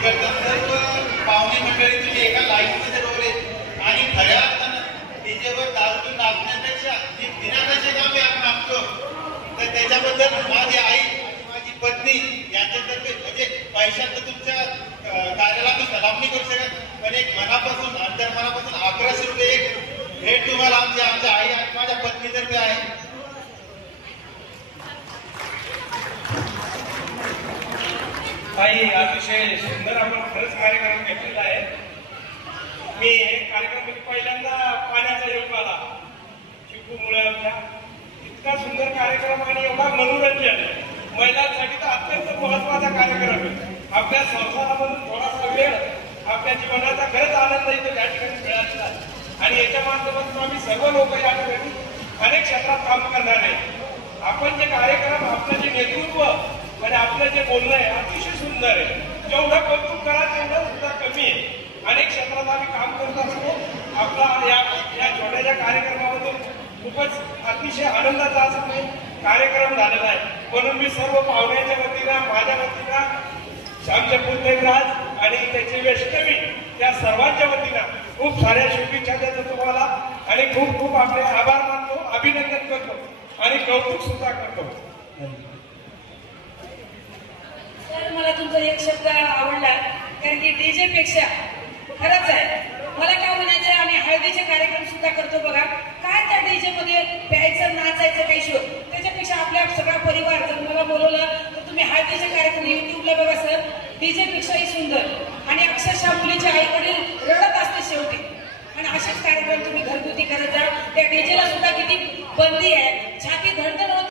इकडचं सर्व पाहुणे मंडळी तुम्ही एका लाईनमध्ये रोवले आणि खऱ्या अर्थानं डीजेवर दारू नाचण्यापेक्षा जी विनाकाचे काम आपण आखतो तर त्याच्याबद्दल माझी आई आणि माझी पत्नी यांच्यातर्फे म्हणजे पैशाचं तुमच्या कार्याला मी सलाम नाही करू शकत, पण एक मनापासून अंतर्मनापासून 1100 रुपये एक भेट तुम्हाला आमच्या आई आणि माझ्या पत्नीतर्फे आहे. ताई, अतिशय सुंदर आपण खरंच कार्यक्रम घेतलेला आहे. मी कार्यक्रम पहिल्यांदा पाण्याचा योग आला चिकूमुळे आमच्या इतका सुंदर कार्यक्रम आणि एवढा मनोरंजन महिलांसाठी तर अत्यंत महत्वाचा कार्यक्रम आहे. आपल्या संसारामधून थोडासा वेळ आपल्या जीवनाचा खरंच आनंद इथे त्या ठिकाणी मिळालेला आहे आणि याच्या माध्यमातून आम्ही सर्व लोक या ठिकाणी अनेक क्षेत्रात काम करणार आहे. आपण जे कार्यक्रम आपलं जे नेतृत्व आणि आपलं जे बोलणं आहे अतिशय सुंदर आहे. जेवढं कौतुक करा तेवढं सुद्धा कमी आहे. अनेक क्षेत्रात आम्ही काम करत असतो. आपला या छोट्याशा कार्यक्रमामधून खूपच अतिशय आनंदाचा असा कार्यक्रम झालेला आहे. म्हणून मी सर्व पाहुण्याच्या वतीनं माझ्या वतीनं आमचे पुण्यराज आणि त्याचे वैष्णवी त्या सर्वांच्या वतीनं खूप साऱ्या शुभेच्छा देतो तुम्हाला आणि खूप खूप आपले आभार मानतो, अभिनंदन करतो आणि कौतुक सुद्धा करतो. तर मला तुमचा एक शब्द आवडला, कारण की डीजे पेक्षा खरंच आहे मला काय म्हणायचं, आम्ही हळदीचे कार्यक्रम सुद्धा करतो बघा. काय त्या डीजे मध्ये प्यायचं नाचायचं काही शो, त्याच्यापेक्षा आपल्या सगळा परिवार जर मला बोलवलं तर तुम्ही हळदीचे कार्यक्रम युट्यूबला बघा सर, डीजे पेक्षाही सुंदर आणि अक्षरशः मुलीच्या आई वडील रडत असते शेवटी. आणि असेच कार्यक्रम तुम्ही घरगुती करत जा. त्या डीजेला सुद्धा किती बंदी आहे, छाती धडधड होत